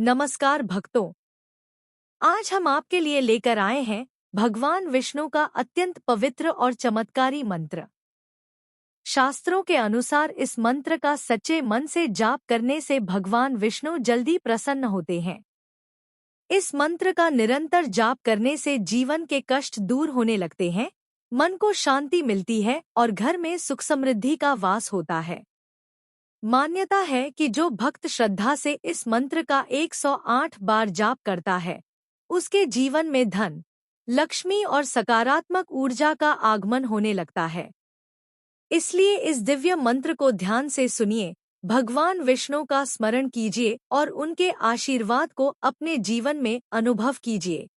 नमस्कार भक्तों, आज हम आपके लिए लेकर आए हैं भगवान विष्णु का अत्यंत पवित्र और चमत्कारी मंत्र। शास्त्रों के अनुसार इस मंत्र का सच्चे मन से जाप करने से भगवान विष्णु जल्दी प्रसन्न होते हैं। इस मंत्र का निरंतर जाप करने से जीवन के कष्ट दूर होने लगते हैं, मन को शांति मिलती है और घर में सुख समृद्धि का वास होता है। मान्यता है कि जो भक्त श्रद्धा से इस मंत्र का 108 बार जाप करता है, उसके जीवन में धन, लक्ष्मी और सकारात्मक ऊर्जा का आगमन होने लगता है। इसलिए इस दिव्य मंत्र को ध्यान से सुनिए, भगवान विष्णु का स्मरण कीजिए और उनके आशीर्वाद को अपने जीवन में अनुभव कीजिए।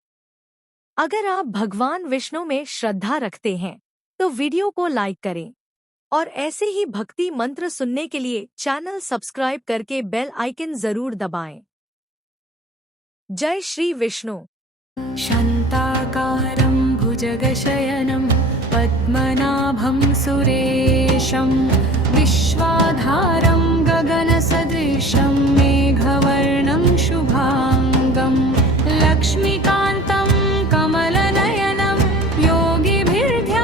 अगर आप भगवान विष्णु में श्रद्धा रखते हैं, तो वीडियो को लाइक करें और ऐसे ही भक्ति मंत्र सुनने के लिए चैनल सब्सक्राइब करके बेल आइकन जरूर दबाएं। जय श्री विष्णु। शान्ताकारं भुजगशयनं पद्मनाभं सुरेशं विश्वाधारं गगनसदृशं मेघवर्णं शुभाङ्गं लक्ष्मीकान्तं कमलनयनं योगिभिर्ध्यानगम्यं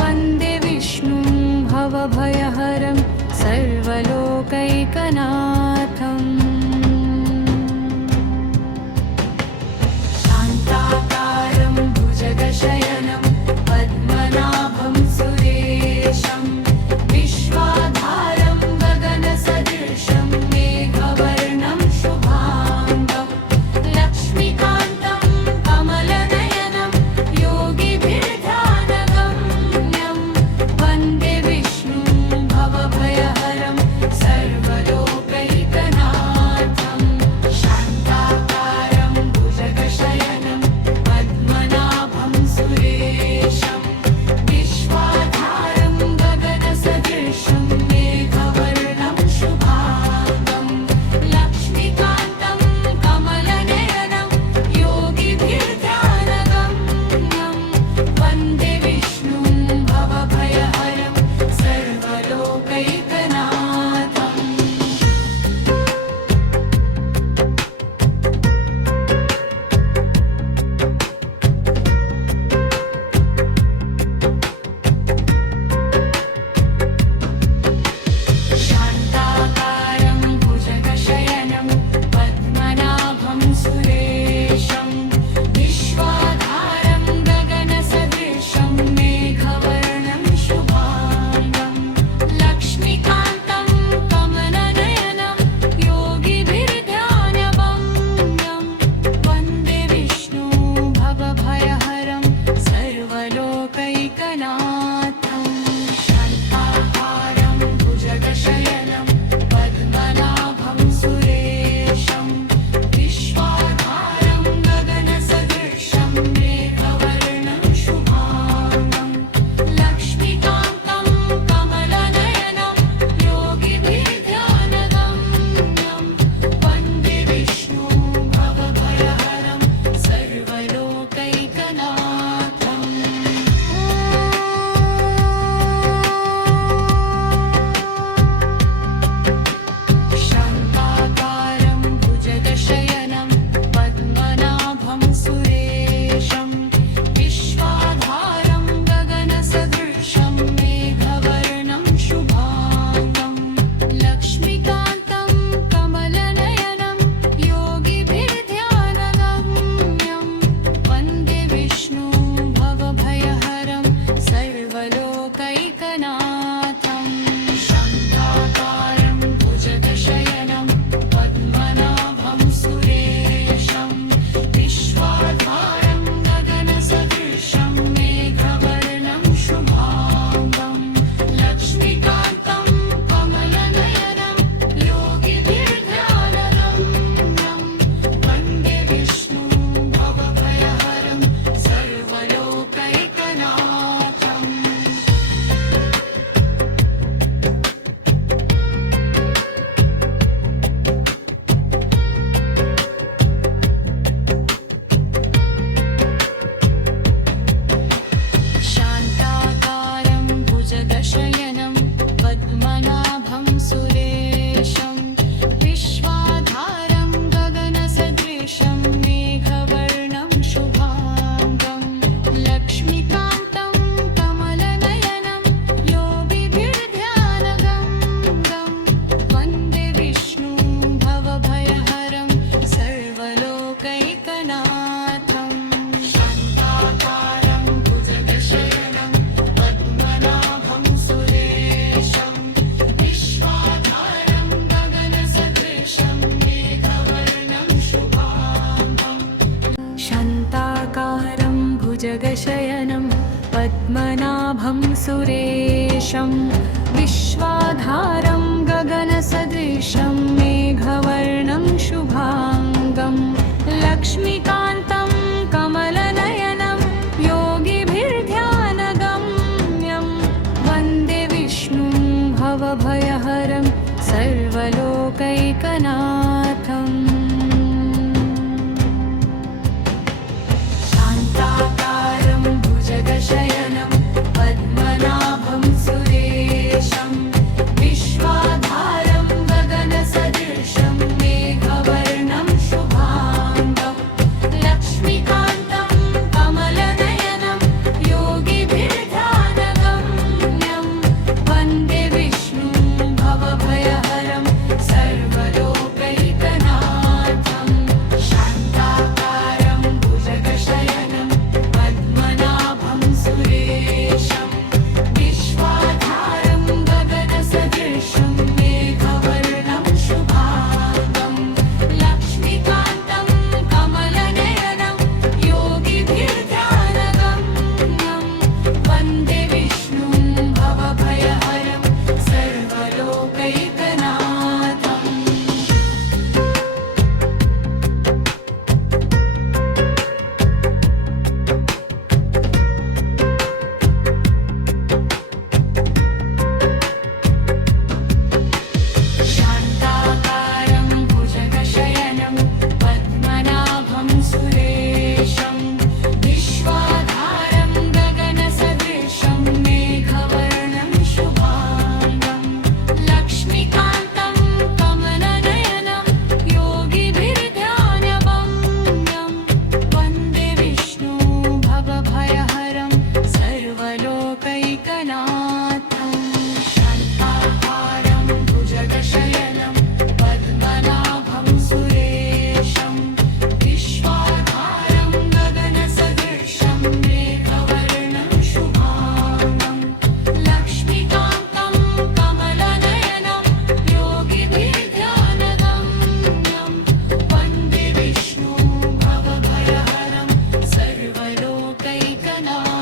वन्दे विष्णुं भवभयहरं सर्वलोकैकनाथम्। शान्ताकारं भुजगशयनं पद्मनाभं सुरेशं विश्वाधारं गगनसदृशं भुजगशयनं पद्मनाभं सुरेशं विश्वाधारं गगनसदृशं मेघवर्णं शुभाङ्गं लक्ष्मीकान्तं कमलनयनं योगिभिर्ध्यानगम्यं वन्दे विष्णुं भवभयहरं सर्वलोकैकनाथम् शान्ताकारं भुजगशयनं पद्मनाभं सुरेशं विश्वाधारं गगनसदृशं मेघवर्णं शुभाङ्गं लक्ष्मीकान्तं कमलनयनं योगिभिर्ध्यानगम्यं वन्दे विष्णुं भवभयहरं सर्वलोकैकनाथं शान्ताकारं भुजगशयनं पद्मनाभं सुरेशं विश्वाधारं गगनसदृशं मेघवर्णं शुभाङ्गं लक्ष्मीकान्तं कमलनयनं योगिभिर्ध्यानगम्यं वन्दे विष्णुं भवभयहरं सर्वलोकैकनाथम् शान्ताकारं भुजगशयनं पद्मनाभं सुरेशं विश्वाधारं गगनसदृशं मेघवर्णं शुभाङ्गं लक्ष्मीकान्तं कमलनयनं योगिभिर्ध्यानगम्यं वन्दे विष्णुं भवभयहरं सर्वलोकैकनाथं शान्ताकारं भुजगशयनं पद्मनाभं सुरेशं विश्वाधारं गगनसदृशं मेघवर्णं शुभाङ्गं लक्ष्मीकान्तं कमलनयनं योगिभिर्ध्यानगम्यं वन्दे विष्णुं भवभयहरं सर्वलोकैकनाथम्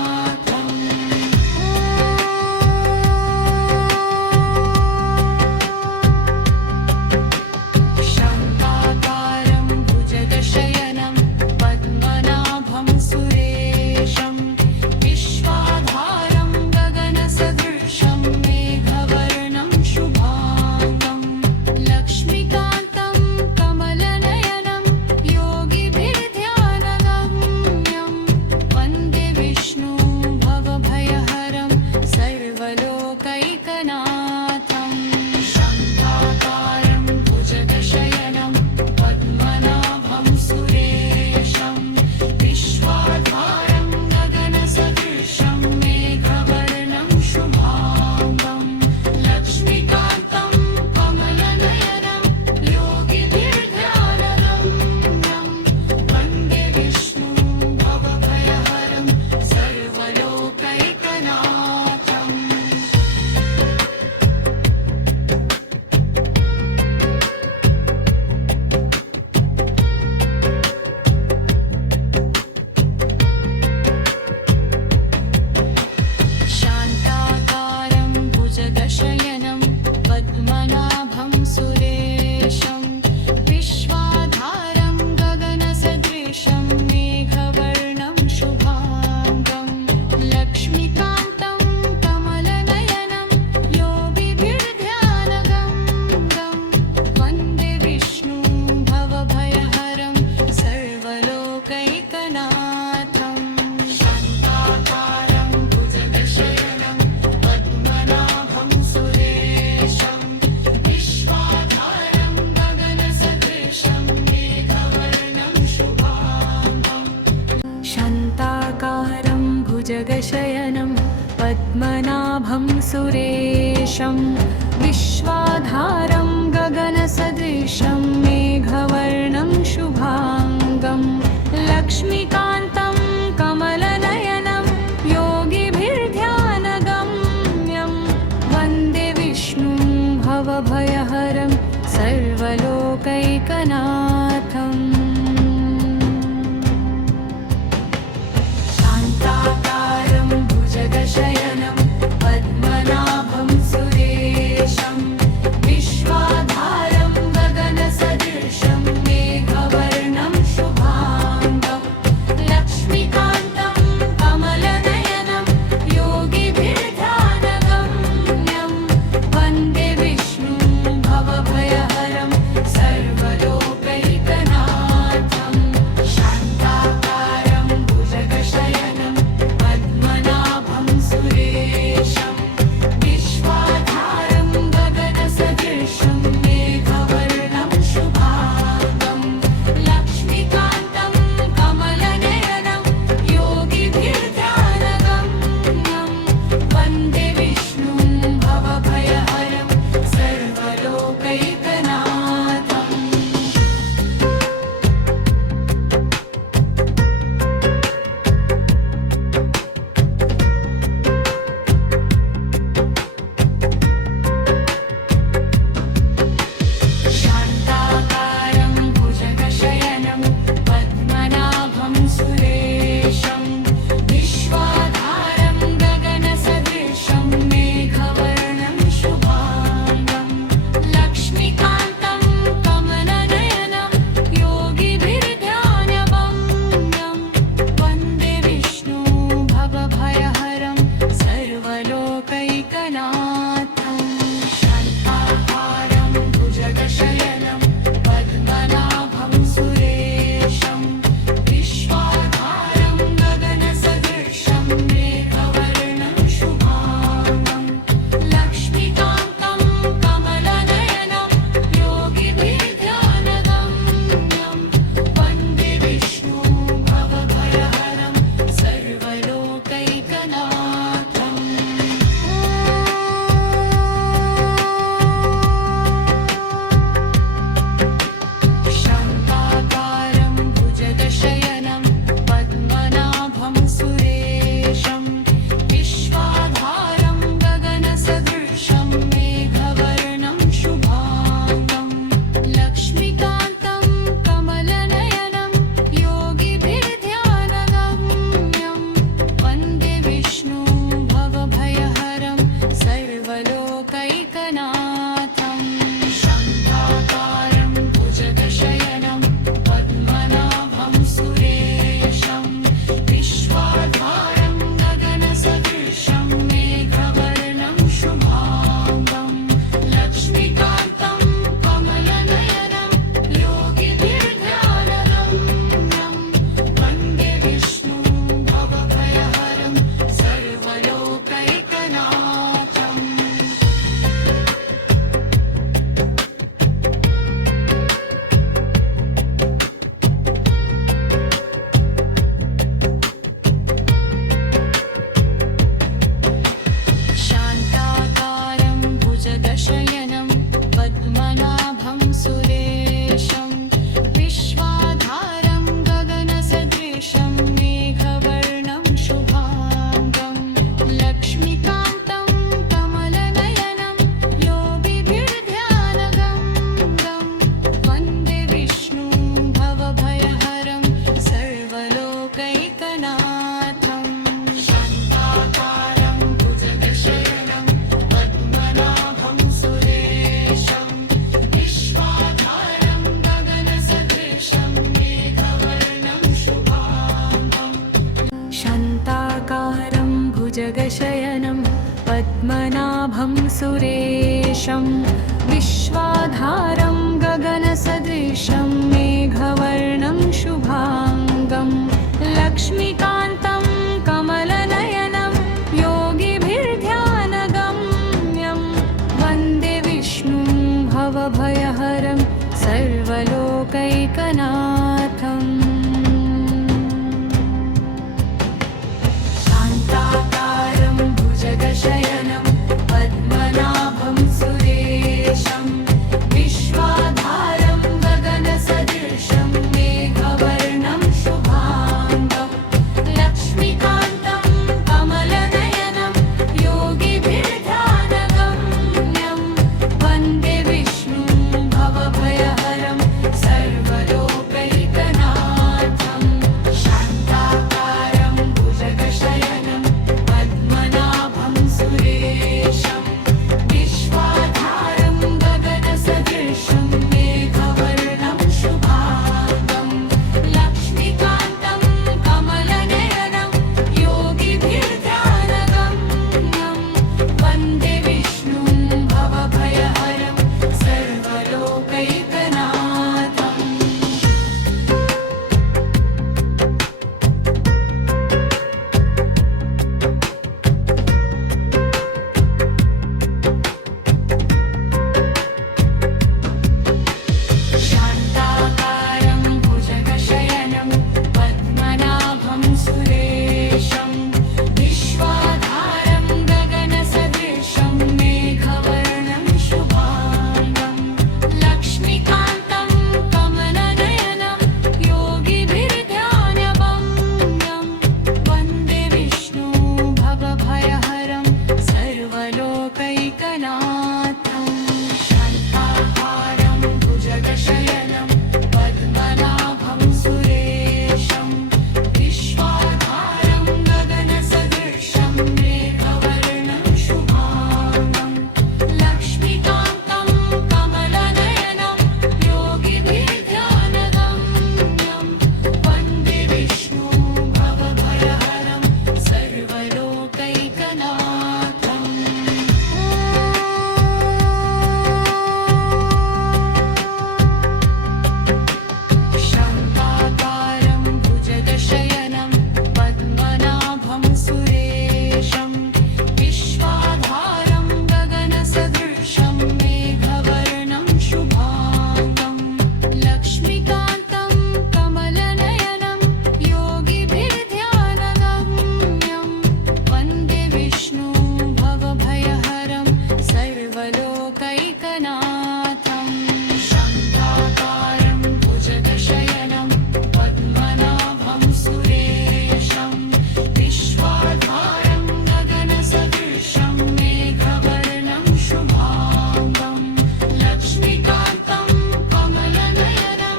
शान्ताकारं भुजगशयनं पद्मनाभं सुरेशं विश्वाधारं गगनसदृशं मेघवर्णं शुभाङ्गं लक्ष्मीकान्तं कमलनयनं योगिभिर्ध्यानगम्यं वन्दे विष्णुं भवभयहरं सर्वलोकैकनाथं शान्ताकारं भुजगशयनं पद्मनाभं सुरेशं विश्वाधारं गगनसदृशं मेघवर्णं शुभाङ्गं लक्ष्मीकान्तं कमलनयनं योगिभिर्ध्यानगम्यं वन्दे विष्णुं भवभयहरं सर्वलोकैकनाथम् शान्ताकारं भुजगशयनं पद्मनाभं सुरेशं विश्वाधारं गगनसदृशं मेघवर्णं शुभाङ्गं लक्ष्मीकान्तं कमलनयनं योगिभिर्ध्यानगम्यं वन्दे विष्णुं भवभयहरं सर्वलोकैकनाथम् शान्ताकारं भुजगशयनं पद्मनाभं सुरेशं विश्वाधारं गगनसदृशं मेघवर्णं शुभाङ्गं शान्ताकारं भुजगशयनं पद्मनाभं सुरेशं विश्वाधारं गगनसदृशं मेघवर्णं शुभाङ्गं लक्ष्मीकान्तं कमलनयनं योगिभिर्ध्यानगम्यं वन्दे विष्णुं भवभयहरं सर्वलोकैकनाथम् शान्ता पद्मनाभं सुरेशं विश्वाधारं गगनसदृशं मेघवर्णं शुभाङ्गं लक्ष्मीकान्तं कमलनयनं योगिभिर्ध्यानगम्यं वन्दे विष्णुं भवभयहरं सर्वलोकैकनाथम् शान्ताकारं भुजगशयनं पद्मनाभं सुरेशं विश्वाधारं गगनसदृशं मेघवर्णं शुभाङ्गं लक्ष्मीकान्तं कमलनयनं योगिभिर्ध्यानगम्यं वन्दे विष्णुं भवभयहरं सर्वलोकैकनाथं शान्ताकारं भुजगशयनं पद्मनाभं सुरेशं विश्वाधारं गगनसदृशं मेघवर्णं शुभाङ्गं लक्ष्मीकान्तं कमलनयनं योगिभिर्ध्यानगम्यं वन्दे विष्णुं भवभयहरं सर्वलोकैकनाथम् शान्ताकारं भुजगशयनं पद्मनाभं सुरेशं विश्वाधारं गगनसदृशं मेघवर्णं शुभाङ्गं लक्ष्मीकान्तं कमलनयनं योगिभिर्ध्यानगम्यं वन्दे विष्णुं भवभयहरं सर्वलोकैकनाथम् शान्ताकारं भुजगशयनं पद्मनाभं सुरेशं विश्वाधारं गगनसदृशं मेघवर्णं शुभाङ्गं लक्ष्मीकान्तं कमलनयनं योगिभिर्ध्यानगम्यं वन्दे विष्णुं भवभयहरं सर्वलोकैकनाथम् शान्ताकारं भुजगशयनं पद्मनाभं सुरेशं विश्वाधारं गगनसदृशं मेघवर्णं शुभाङ्गं लक्ष्मीकान्तं कमलनयनं योगिभिर्ध्यानगम्यं वन्दे विष्णुं भवभयहरं सर्वलोकैकनाथम् शान्ताकारं भुजगशयनं पद्मनाभं सुरेशं विश्वाधारं गगनसदृशं मेघवर्णं शुभाङ्गं लक्ष्मीकान्तं कमलनयनं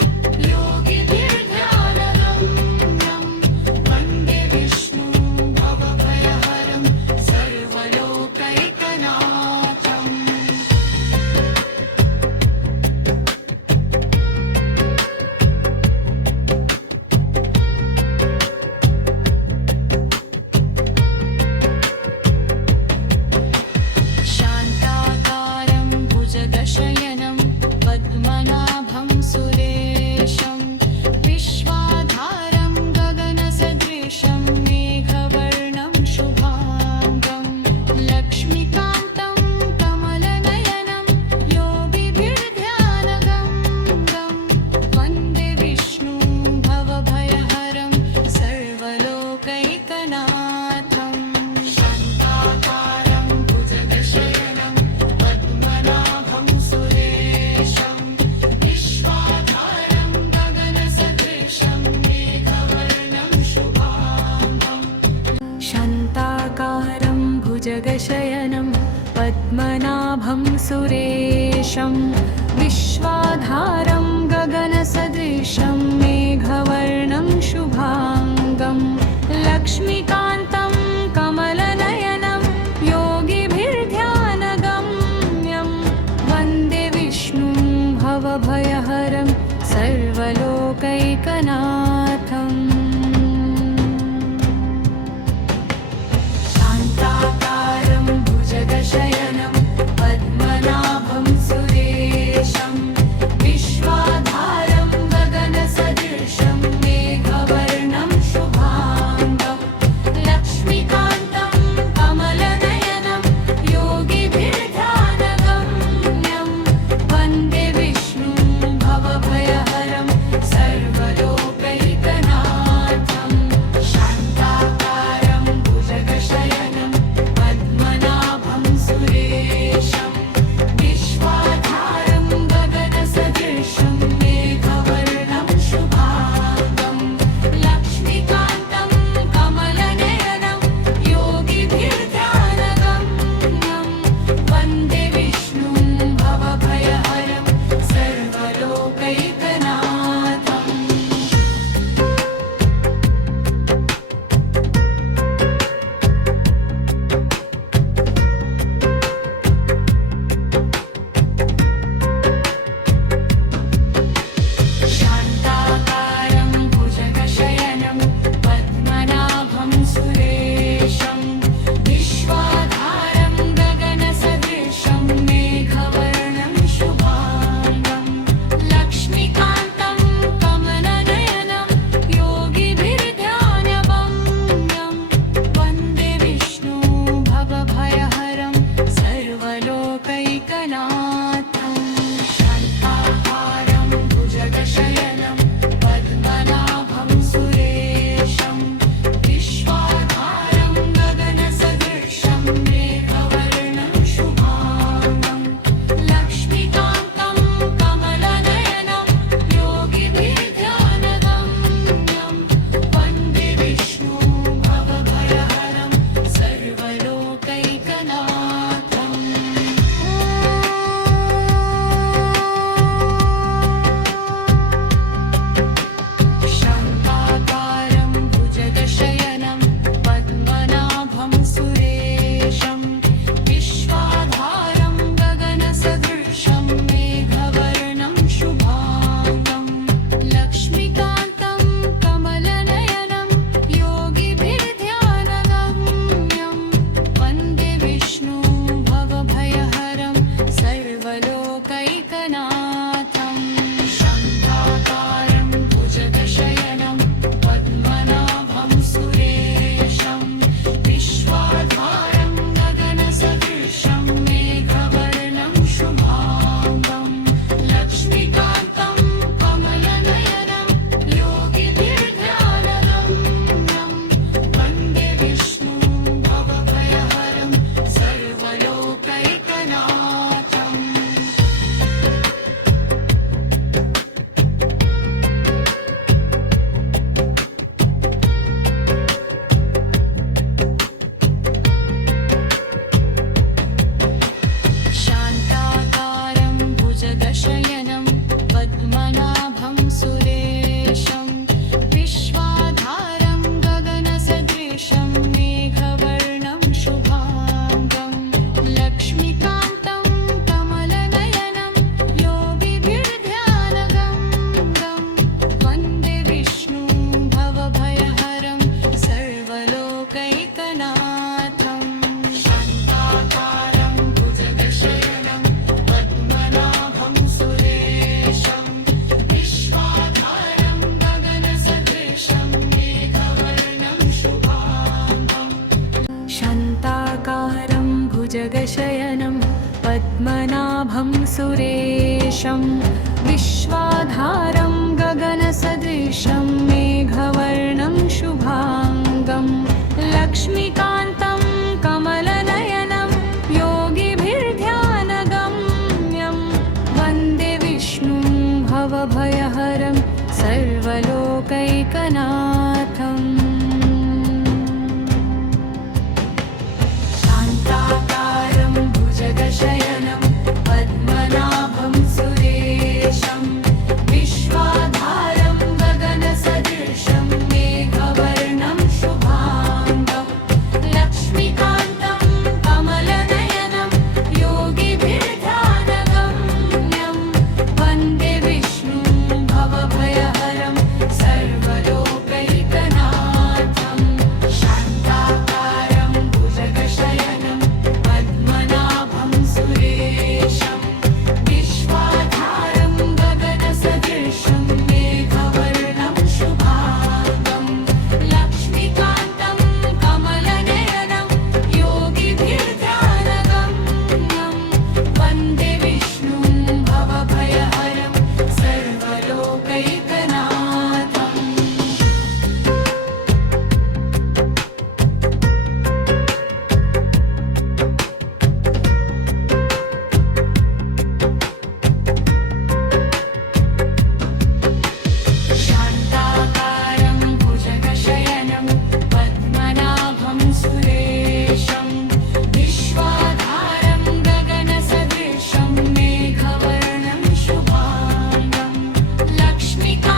योगिभिर्ध्यानगम्यं वन्दे विष्णुं भवभयहरं सर्वलोकैकनाथम् शान्ताकारं भुजगशयनं पद्मनाभं सुरेशं विश्वाधारं गगनसदृशं मेघवर्णं शुभाङ्गं लक्ष्मीकान्तं कमलनयनं योगिभिर्ध्यानगम्यं वन्दे विष्णुं भवभयहरं सर्वलोकैकनाथम् शान्ताकारं भुजगशयनं पद्मनाभं सुरेशं विश्वाधारं गगनसदृशं मेघवर्णं शुभाङ्गं शान्ताकारं भुजगशयनं पद्मनाभं सुरेशं विश्वाधारं गगनसदृशं मेघवर्णं शुभाङ्गं लक्ष्मीकान्तं कमलनयनं योगिभिर्ध्यानगम्यं वन्दे विष्णुं भवभयहरं सर्वलोकैकनाथम् शान्ताकारं भुजग सुरेशं विश्वाधारं गगनसदृशं मेघवर्णं शुभाङ्गं लक्ष्मीकान्तं कमलनयनं योगिभिर्ध्यानगम्यं वन्दे विष्णुं भवभयहरं सर्वलोकैकनाथम् शान्ताकारं भुजगशयनं पद्मनाभं सुरेशं विश्वाधारं गगनसदृशं मेघवर्णं शुभाङ्गं लक्ष्मीकान्तं कमलनयनं योगिभिर्ध्यानगम्यं वन्दे विष्णुं भवभयहरं सर्वलोकैकनाथं शान्ताकारं भुजगशयनं पद्मनाभं सुरेशं विश्वाधारं गगनसदृशं मेघवर्णं शुभाङ्गं लक्ष्मीकान्तं कमलनयनं योगिभिर्ध्यानगम्यं वन्दे विष्णुं भवभयहरं सर्वलोकैकनाथम् शान्ताकारं भुजगशयनं पद्मनाभं सुरेशं विश्वाधारं गगनसदृशं मेघवर्णं शुभाङ्गं लक्ष्मीकान्तं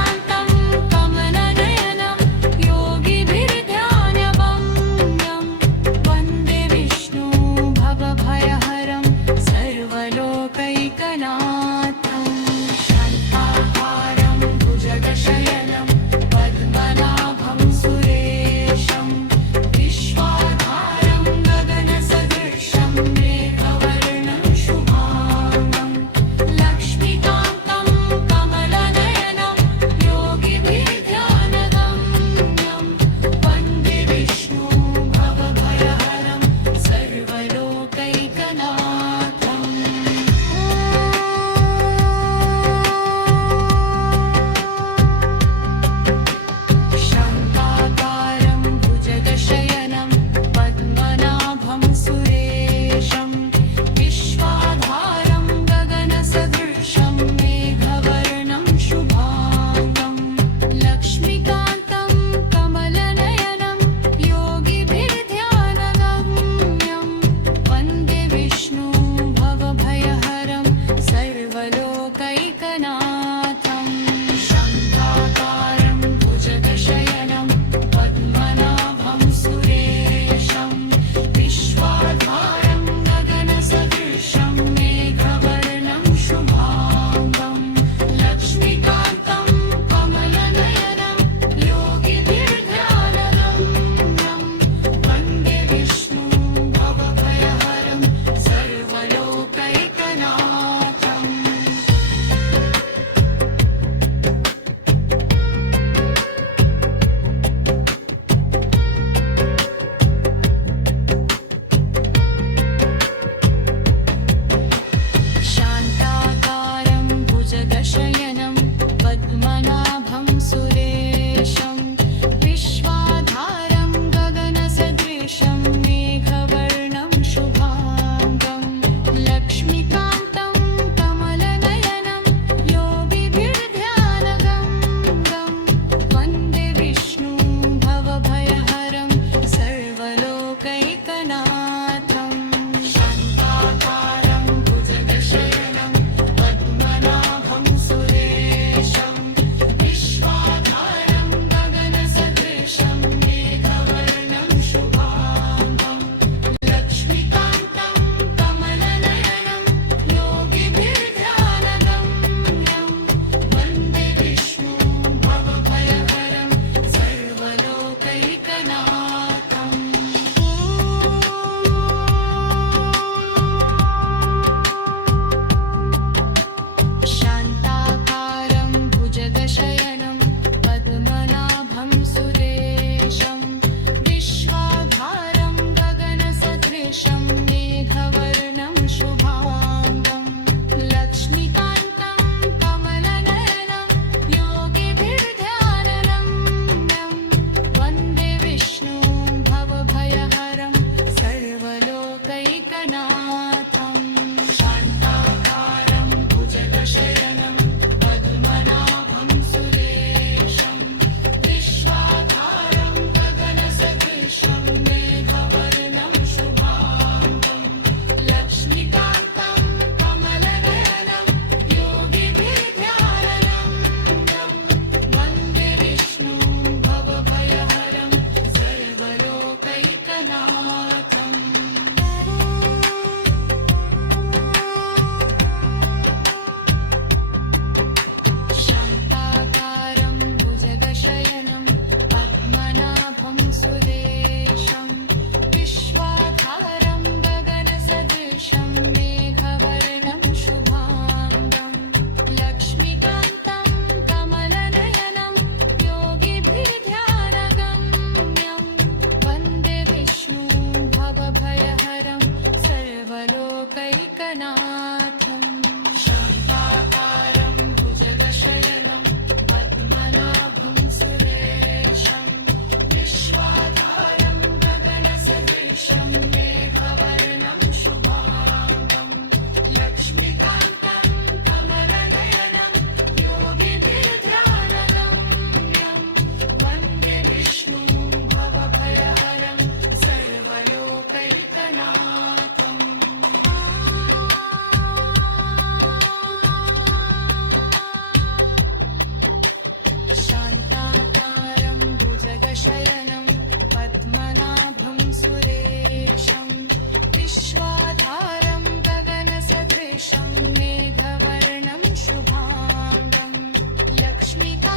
रश्मिका